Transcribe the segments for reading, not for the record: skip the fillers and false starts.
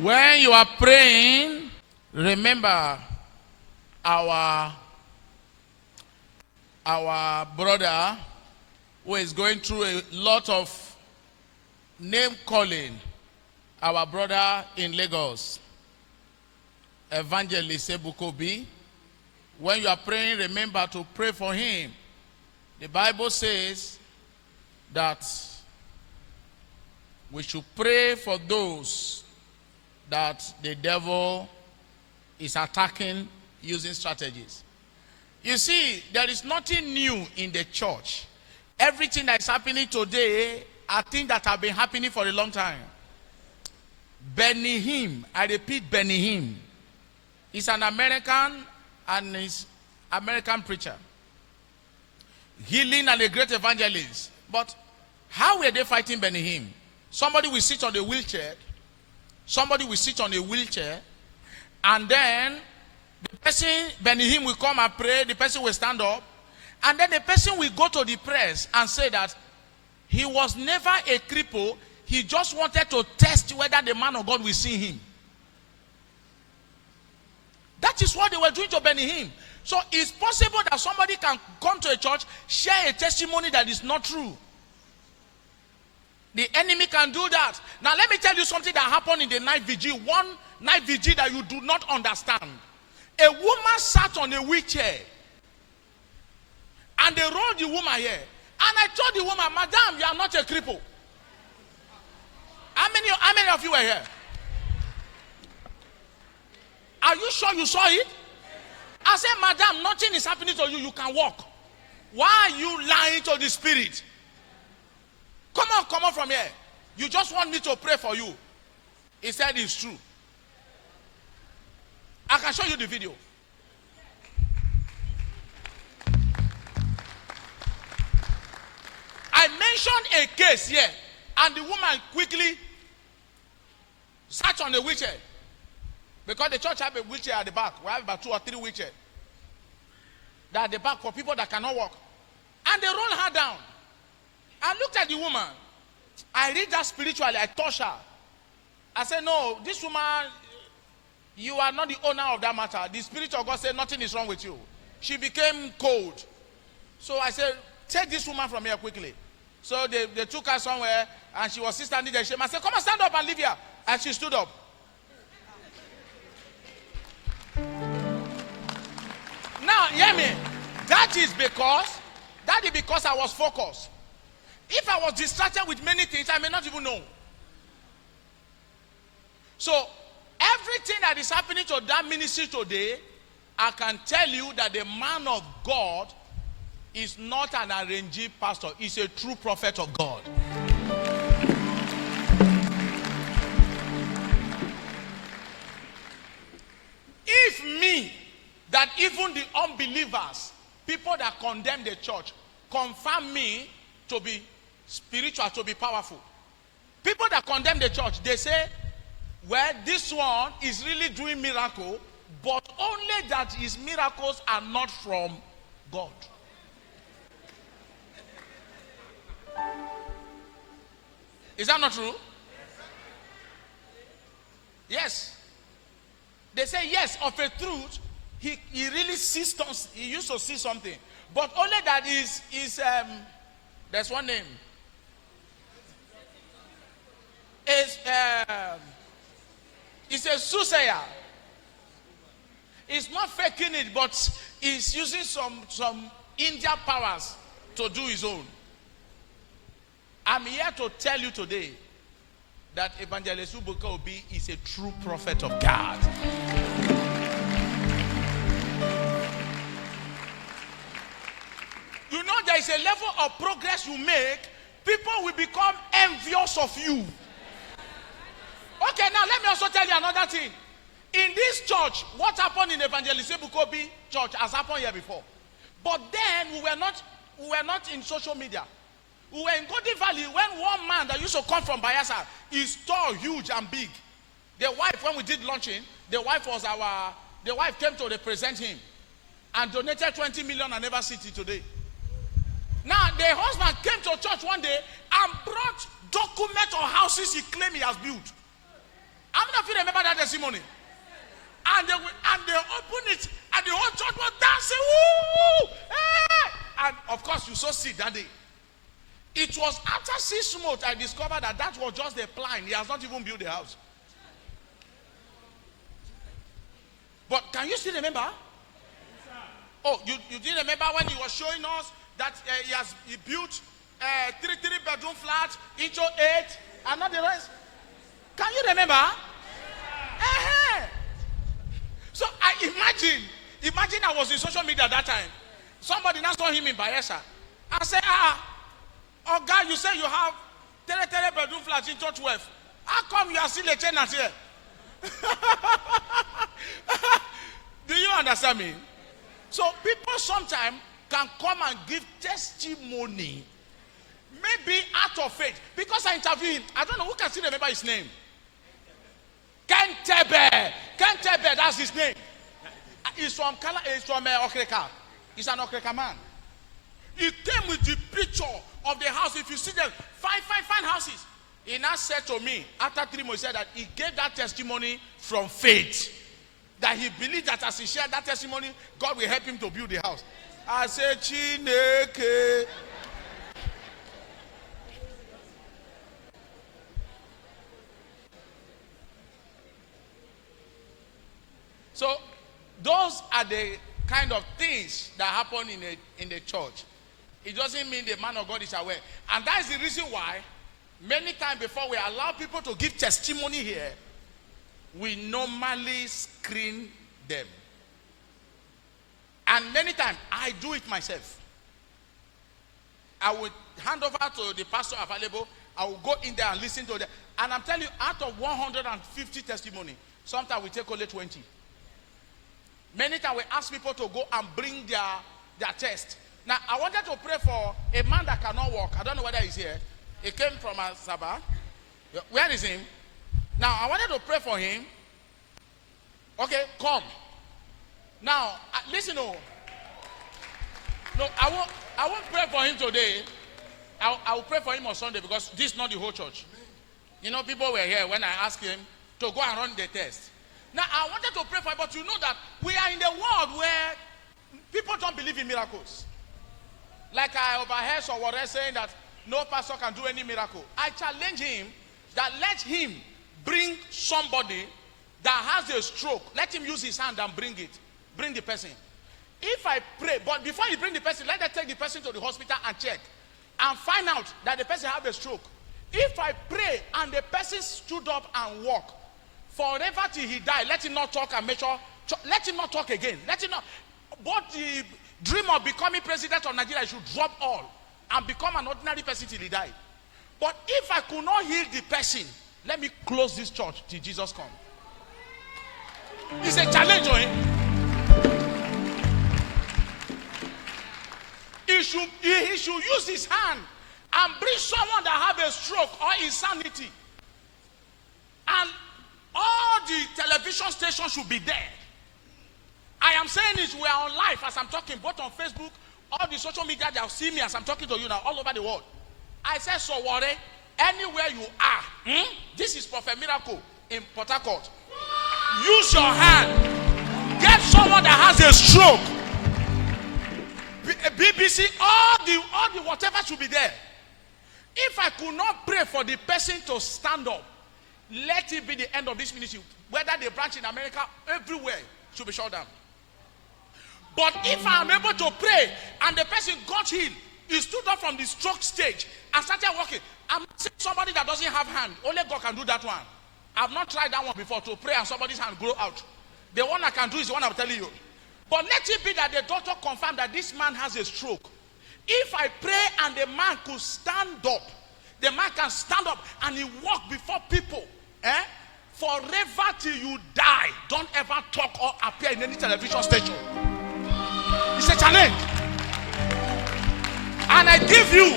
When you are praying, remember our brother who is going through a lot of name calling, our brother in Lagos, Evangelist Ebuka. When you are praying, remember to pray for him. The Bible says that we should pray for those that the devil is attacking using strategies. You see, there is nothing new in the church. Everything that is happening today are things that have been happening for a long time. Benny Hinn, I repeat, Benny Hinn, is an American and is American preacher, healing and a great evangelist. But how were they fighting Benny Hinn? Somebody will sit on a wheelchair. Somebody will sit on a wheelchair, and then the person, Benny Hinn, will come and pray. The person will stand up, and then the person will go to the press and say that he was never a cripple. He just wanted to test whether the man of God will see him. That is what they were doing to Benny Hinn. So it's possible that somebody can come to a church, share a testimony that is not true. The enemy can do that. Now let me tell you something that happened in the night vigil. One night vigil that you do not understand. A woman sat on a wheelchair, and they rolled the woman here. And I told the woman, "Madam, you are not a cripple." How many of you were here? Are you sure you saw it? I said, "Madam, nothing is happening to you. You can walk. Why are you lying to the spirit? Come on from here. You just want me to pray for you." He said it's true. I can show you the video. I mentioned a case here, and the woman quickly sat on a wheelchair. Because the church have a wheelchair at the back. We have about 2 or 3 wheelchairs. They're at the back for people that cannot walk. And they roll her down. I looked at the woman. I read that spiritually. I touched her. I said, "No, this woman, you are not the owner of that matter. The Spirit of God said nothing is wrong with you." She became cold. So I said, "Take this woman from here quickly." So they took her somewhere, and she was standing there. I said, "Come and stand up and leave here." And she stood up. Now, hear me. That is because I was focused. If I was distracted with many things, I may not even know. So, everything that is happening to that ministry today, I can tell you that the man of God is not an arrangee pastor. He's a true prophet of God. If me, that even the unbelievers, people that condemn the church, confirm me to be spiritual, to be powerful. People that condemn the church, they say, "Well, this one is really doing miracle, but only that his miracles are not from God." Is that not true? Yes. They say, yes, of a truth, he really sees, he used to see something. But only that is there's one name. It's a soothsayer. He's not faking it, but he's using some Indian powers to do his own. I'm here to tell you today that Evangelist Ebuka is a true prophet of God. You know, there is a level of progress you make, people will become envious of you. Okay, now let me also tell you another thing. In this church, what happened in Evangelist Ebuka church has happened here before. But then we were not in social media. We were in Golden Valley when one man that used to come from Bayelsa is tall, huge, and big. The wife, when we did launching, the wife came to represent him and donated 20 million and never see it today. Now, the husband came to church one day and brought documents of houses he claimed he has built. How many of you remember testimony. And they opened it, and the whole church was dancing. Woo! Hey! And of course, you saw seed that day. It was after 6 months I discovered that was just the plan. He has not even built the house. But can you still remember? Oh, you didn't remember when he was showing us that he built 3 bedroom flats into 8 and not the rest? Can you remember? So I imagine I was in social media at that time. Somebody now saw him in Bayelsa. I said, oh God, you say you have 3 bedroom flats into 12. How come you are still a tenant here? Do you understand me? So people sometimes can come and give testimony, maybe out of faith. Because I interviewed him, I don't know who can still remember his name. Kentebe, that's his name. He's from Okreka. He's an Okreka man. He came with the picture of the house. If you see them, fine houses. He now said to me, after 3 months, he said that he gave that testimony from faith. That he believed that as he shared that testimony, God will help him to build the house. I said, Chineke. So, those are the kind of things that happen in the church. It doesn't mean the man of God is aware. And that is the reason why, many times before we allow people to give testimony here, we normally screen them. And many times, I do it myself. I would hand over to the pastor available. I will go in there and listen to them. And I'm telling you, out of 150 testimony, sometimes we take only 20. Many times we ask people to go and bring their test. Now, I wanted to pray for a man that cannot walk. I don't know whether he's here. He came from Sabah. Where is him? Now, I wanted to pray for him. Okay, come. Now, listen. No, I won't pray for him today. I will pray for him on Sunday because this is not the whole church. You know, people were here when I asked him to go and run the test. Now, I wanted to pray for him, but you know that we are in the world where people don't believe in miracles. Like I overheard someone saying that no pastor can do any miracle. I challenge him that let him bring somebody that has a stroke. Let him use his hand and bring it. Bring the person. If I pray, but before you bring the person, let them take the person to the hospital and check. And find out that the person has a stroke. If I pray and the person stood up and walked, forever till he died, let him not talk and make sure, let him not talk again. Let him not. But the dream of becoming president of Nigeria should drop all and become an ordinary person till he died. But if I could not heal the person, let me close this church till Jesus comes. It's a challenge on him. He should use his hand and bring someone that have a stroke or insanity. And all the television stations should be there. I am saying this, we are on live as I'm talking, both on Facebook, all the social media, they'll see me as I'm talking to you now, all over the world. I said, so worry, anywhere you are, this is Prophet Miracle in Port Harcourt. Use your hand. Get someone that has a stroke. BBC, all the whatever should be there. If I could not pray for the person to stand up, let it be the end of this ministry. Whether they branch in America, everywhere should be shut down. But if I am able to pray and the person got healed, he stood up from the stroke stage and started walking. I'm not saying somebody that doesn't have hand. Only God can do that one. I've not tried that one before, to pray and somebody's hand grow out. The one I can do is the one I'm telling you. But let it be that the doctor confirmed that this man has a stroke. If I pray and the man could stand up, the man can stand up and he walk before people. Forever till you die, don't ever talk or appear in any television station. It's a challenge. And I give you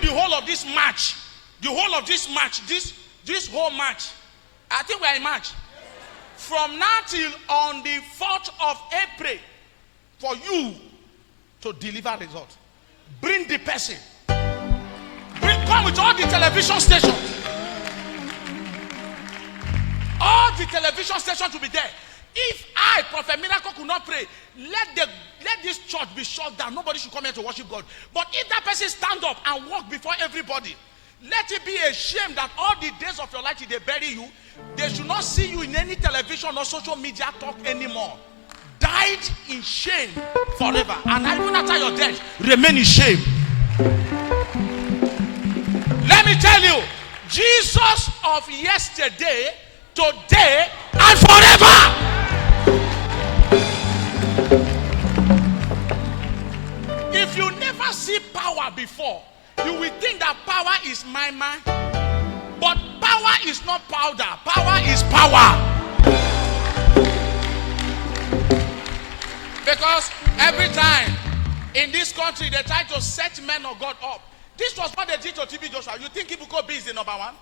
the whole of this match. The whole of this match, this whole match. I think we are in March. From now till on the 4th of April, for you to deliver results. Bring the person. Come with all the television stations. All the television station to be there. If I, Prophet Miracle, could not pray, let this church be shut down. Nobody should come here to worship God. But if that person stand up and walk before everybody, let it be a shame that all the days of your life they bury you. They should not see you in any television or social media talk anymore. Died in shame forever. And even after your death, remain in shame. Let me tell you, Jesus of yesterday, today, and forever. If you never see power before, you will think that power is my man. But power is not powder. Power is power. Because every time in this country they try to set men of God up. This was what they did to TB Joshua. You think Ebuka is the number one?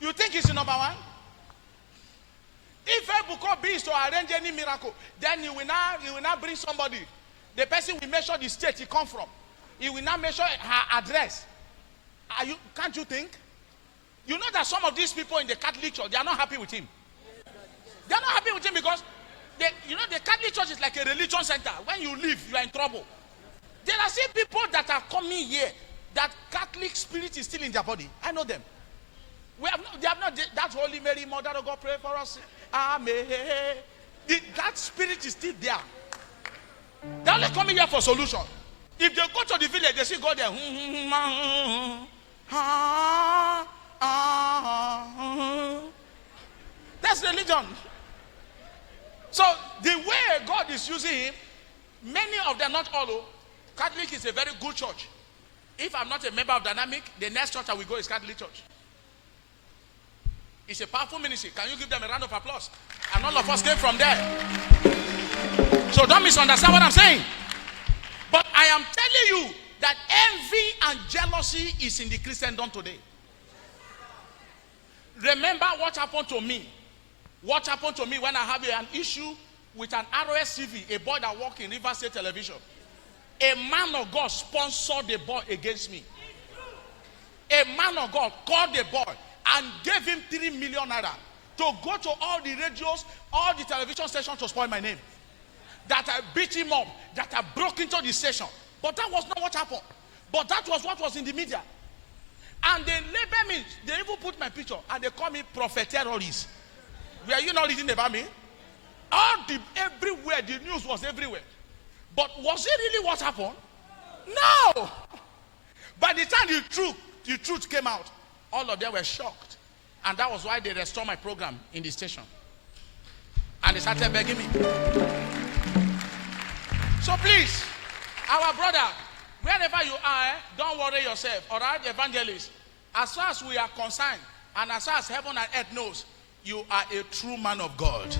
You think he's the number one? If Ebuka is to arrange any miracle, then he will now bring somebody. The person will measure the state he come from. He will now measure her address. Can't you think? You know that some of these people in the Catholic Church, they are not happy with him. They are not happy with him because the Catholic Church is like a religion center. When you leave, you are in trouble. There are still people that are coming here that Catholic spirit is still in their body. I know them. They have not. That Holy Mary, Mother of God, pray for us. Amen. That spirit is still there. They are only coming here for solution. If they go to the village, they see God there. That's religion. So the way God is using him, many of them, not all, Catholic is a very good church. If I'm not a member of Dynamic, the next church I will go is Catholic Church. It's a powerful ministry. Can you give them a round of applause? And all of us came from there. So don't misunderstand what I'm saying. But I am telling you that envy and jealousy is in the Christendom today. Remember what happened to me. What happened to me when I have an issue with an ROSCV, a boy that worked in River State Television. A man of God sponsored the boy against me. A man of God called the boy and gave him 3 million naira to go to all the radios, all the television stations to spoil my name. That I beat him up, that I broke into the station. But that was not what happened. But that was what was in the media. And they label me, they even put my picture, and they call me Prophet Terrorist. Were you not reading about me? Everywhere, the news was everywhere. But was it really what happened? No! By the time the truth came out, all of them were shocked. And that was why they restored my program in the station. And they started begging me. So please, our brother, wherever you are, don't worry yourself. All right, evangelists. As far as we are concerned, and as far as heaven and earth knows, you are a true man of God.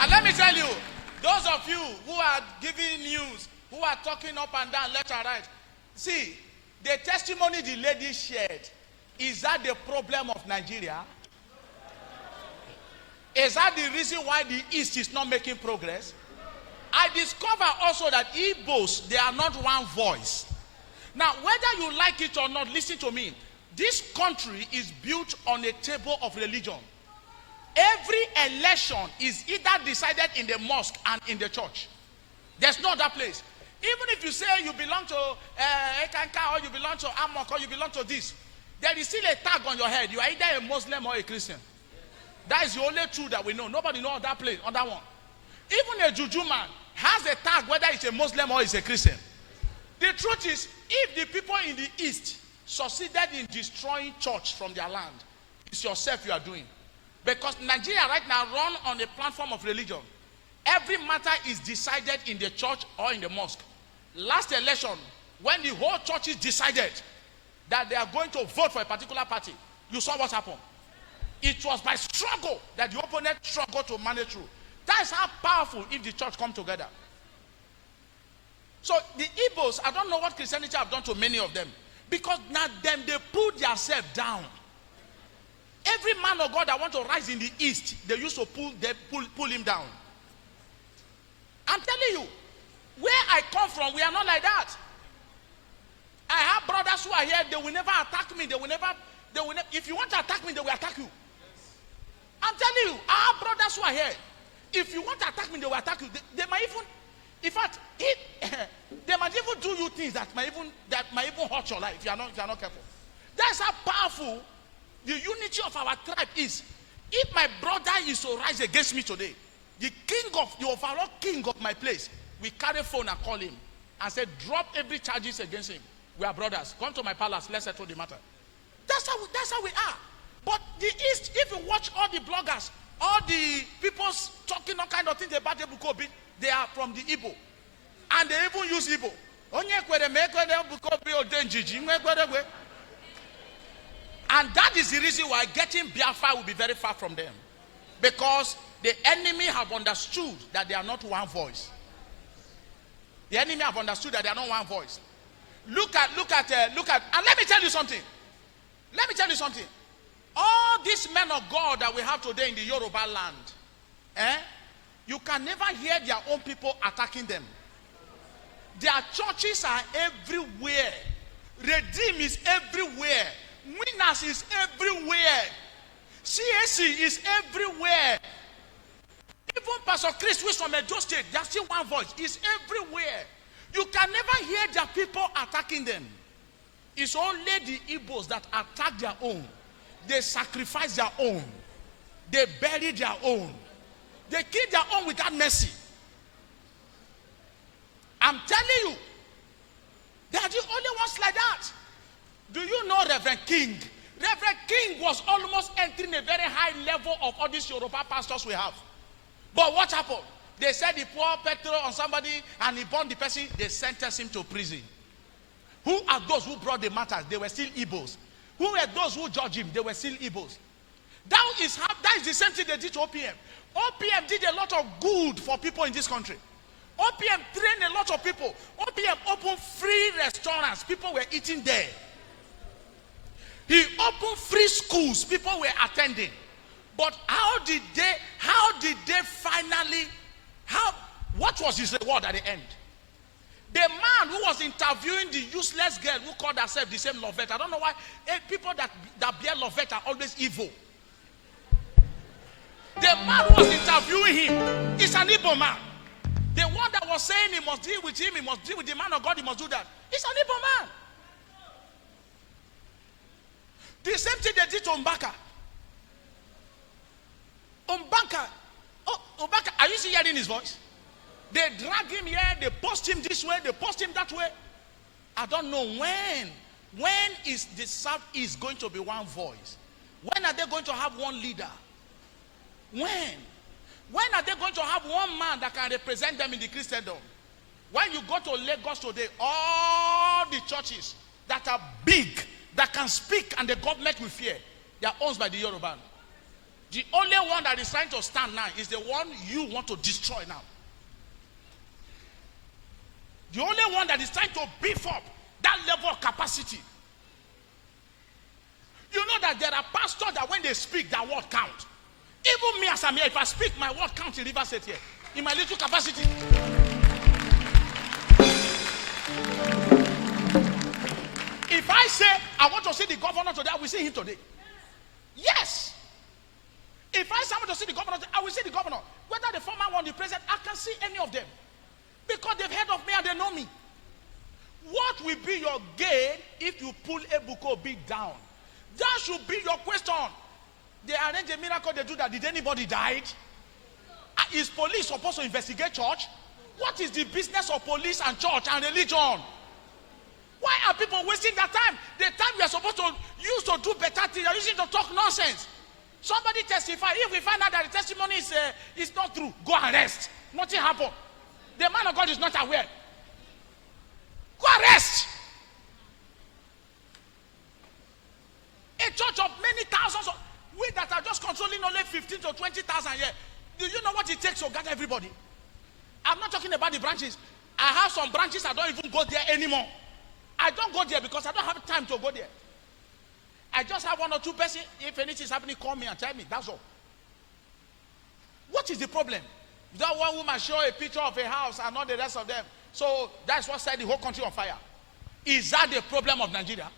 And let me tell you, those of you who are giving news, who are talking up and down, left and right, see, the testimony the lady shared, is that the problem of Nigeria? Is that the reason why the East is not making progress? I discover also that Igbos, they are not one voice. Now, whether you like it or not, listen to me. This country is built on a table of religion. Every election is either decided in the mosque and in the church. There's no other place. Even if you say you belong to Ekanka, or you belong to Amok, or you belong to this, there is still a tag on your head. You are either a Muslim or a Christian. That is the only truth that we know. Nobody knows that place, on that one. Even a Juju man has a tag whether it's a Muslim or it's a Christian. The truth is, if the people in the East succeeded in destroying church from their land, it's yourself you are doing. Because Nigeria right now run on a platform of religion. Every matter is decided in the church or in the mosque. Last election, when the whole churches decided that they are going to vote for a particular party, you saw what happened. It was by struggle that the opponent struggled to manage through. That is how powerful if the church come together. So the Igbos, I don't know what Christianity have done to many of them. Because now them, they put themselves down. Every man of God that want to rise in the East, they used to pull him down. I'm telling you, where I come from, we are not like that. I have brothers who are here, they will never attack me. They will never, if you want to attack me, they will attack you. I'm telling you, I have brothers who are here. If you want to attack me, they will attack you. They might even, in fact, they might even do you things that might even hurt your life if you are not careful. That's how powerful the unity of our tribe is. If my brother is to rise against me today, the overall king of my place, we carry phone and call him and say, drop every charges against him. We are brothers. Come to my palace. Let's settle the matter. That's how we are. But the East, if you watch all the bloggers, all the people talking all kind of things about Ebuka, they are from the Igbo. And they even use Igbo. And that is the reason why getting Biafra will be very far from them. Because the enemy have understood that they are not one voice. The enemy have understood that they are not one voice. Look at, and let me tell you something. All these men of God that we have today in the Yoruba land, you can never hear their own people attacking them. Their churches are everywhere. Redeem is everywhere. Winners is everywhere. CAC is everywhere. Even Pastor Chris, who is from Edo State, there's still one voice. It's everywhere. You can never hear their people attacking them. It's only the Igbos that attack their own. They sacrifice their own. They bury their own. They kill their own without mercy. I'm telling you, they are the only ones like that. Do you know Reverend King? Reverend King was almost entering a very high level of all these Yoruba pastors we have. But what happened? They said he poured petrol on somebody and he burned the person. They sentenced him to prison. Who are those who brought the matters? They were still Igbos. Who were those who judged him? They were still Igbos. That is the same thing they did to OPM. OPM did a lot of good for people in this country. OPM trained a lot of people. OPM opened free restaurants. People were eating there. He opened free schools. People were attending. But how did they finally, what was his reward at the end? The man who was interviewing the useless girl who called herself the same Lovette. I don't know why people that bear Lovette are always evil. The man who was interviewing him is an Igbo man. The one that was saying he must deal with him, he must deal with the man of God, he must do that. He's an Igbo man. The same thing they did to Mbaka. Mbaka, are you still hearing his voice? They drag him here, they post him this way, they post him that way. I don't know when. When is the Southeast going to be one voice? When are they going to have one leader? When? When are they going to have one man that can represent them in the Christendom? When you go to Lagos today, all the churches that are big, that can speak and the government will fear, they are owned by the Yoruba. The only one that is trying to stand now is the one you want to destroy now. The only one that is trying to beef up that level of capacity. You know that there are pastors that when they speak, their word count. Even me as I'm here, if I speak, my word counts in River State here. In my little capacity. If I say, I want to see the governor today, I will see him today. Yes. If I say I want to see the governor today, I will see the governor. Whether the former one, the president, I can see any of them. Because they've heard of me and they know me. What will be your gain if you pull Ebuka down? That should be your question. They arrange a miracle, they do that. Did anybody die? Is police supposed to investigate church? What is the business of police and church and religion? Why are people wasting their time? The time we are supposed to use to do better things, they are using to talk nonsense. Somebody testify. If we find out that the testimony is not true, go arrest. Nothing happened. The man of God is not aware. Go arrest. A church of many thousands of we that are just controlling only 15 to 20,000 here. Do you know what it takes to gather everybody? I'm not talking about the branches. I have some branches I don't even go there anymore. I don't go there because I don't have time to go there. I just have one or two persons. If anything is happening, call me and tell me. That's all. What is the problem? That one woman show a picture of a house and not the rest of them. So that's what set the whole country on fire. Is that the problem of Nigeria?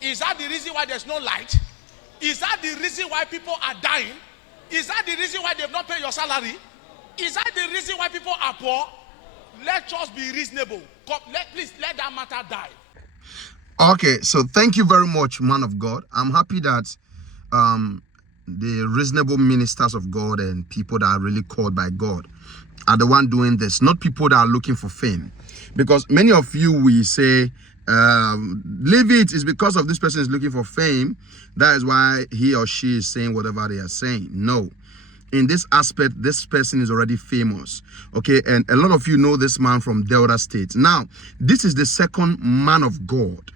Is that the reason why there's no light? Is that the reason why people are dying? Is that the reason why they've not paid your salary? Is that the reason why people are poor? Let us be reasonable. Please let that matter die. Okay, so thank you very much, man of God. I'm happy that the reasonable ministers of God and people that are really called by God are the one doing this, not people that are looking for fame. Because many of you will say, leave it, it's because of this person is looking for fame. That is why he or she is saying whatever they are saying. No. In this aspect, this person is already famous. Okay, and a lot of you know this man from Delta State. Now, this is the second man of God,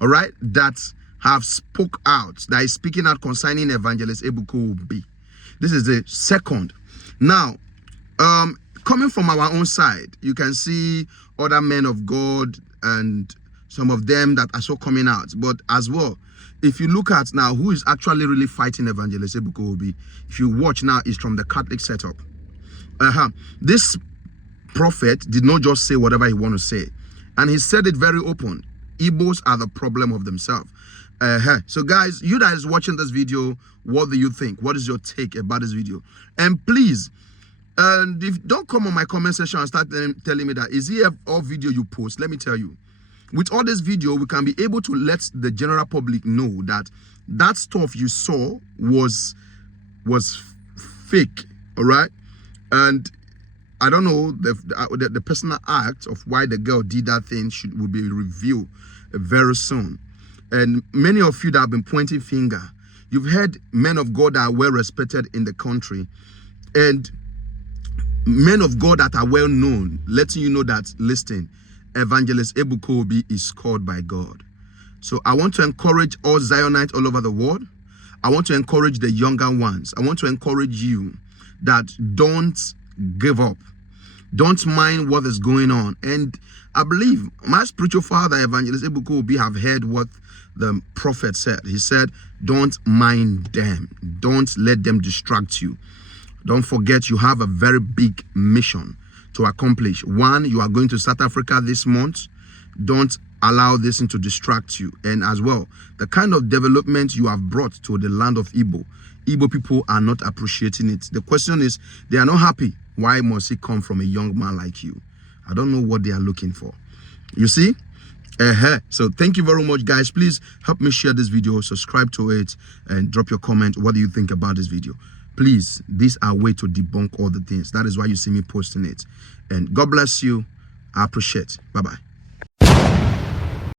all right, that have spoke out, that is speaking out concerning Evangelist Ebuka. This is the second. Now, coming from our own side, you can see other men of God and some of them that are so coming out. But as well, if you look at now who is actually really fighting Evangelist Ebuka, if you watch now, is from the Catholic setup. This prophet did not just say whatever he want to say, and he said it very open. Igbos are the problem of themselves. So guys, you guys watching this video, what do you think? What is your take about this video? And please, don't come on my comment section and start telling me that is it all video you post. Let me tell you, with all this video, we can be able to let the general public know that that stuff you saw was fake, all right? And I don't know, the personal act of why the girl did that thing will be revealed very soon. And many of you that have been pointing finger, you've heard men of God that are well respected in the country, and men of God that are well known, letting you know that, listen, Evangelist Ebuka is called by God. So I want to encourage all Zionites all over the world. I want to encourage the younger ones. I want to encourage you that don't give up. Don't mind what is going on. And I believe my spiritual father, Evangelist Ebuka, have heard what the prophet said. He said, don't mind them. Don't let them distract you. Don't forget you have a very big mission to accomplish. One, you are going to South Africa this month. Don't allow this to distract you. And as well, the kind of development you have brought to the land of Igbo people are not appreciating it. The question is, they are not happy. Why must it come from a young man like you? I don't know what they are looking for. You see? So thank you very much, guys. Please help me share this video, subscribe to it, and drop your comment. What do you think about this video? Please, these are ways to debunk all the things. That is why you see me posting it. And God bless you. I appreciate it. Bye-bye.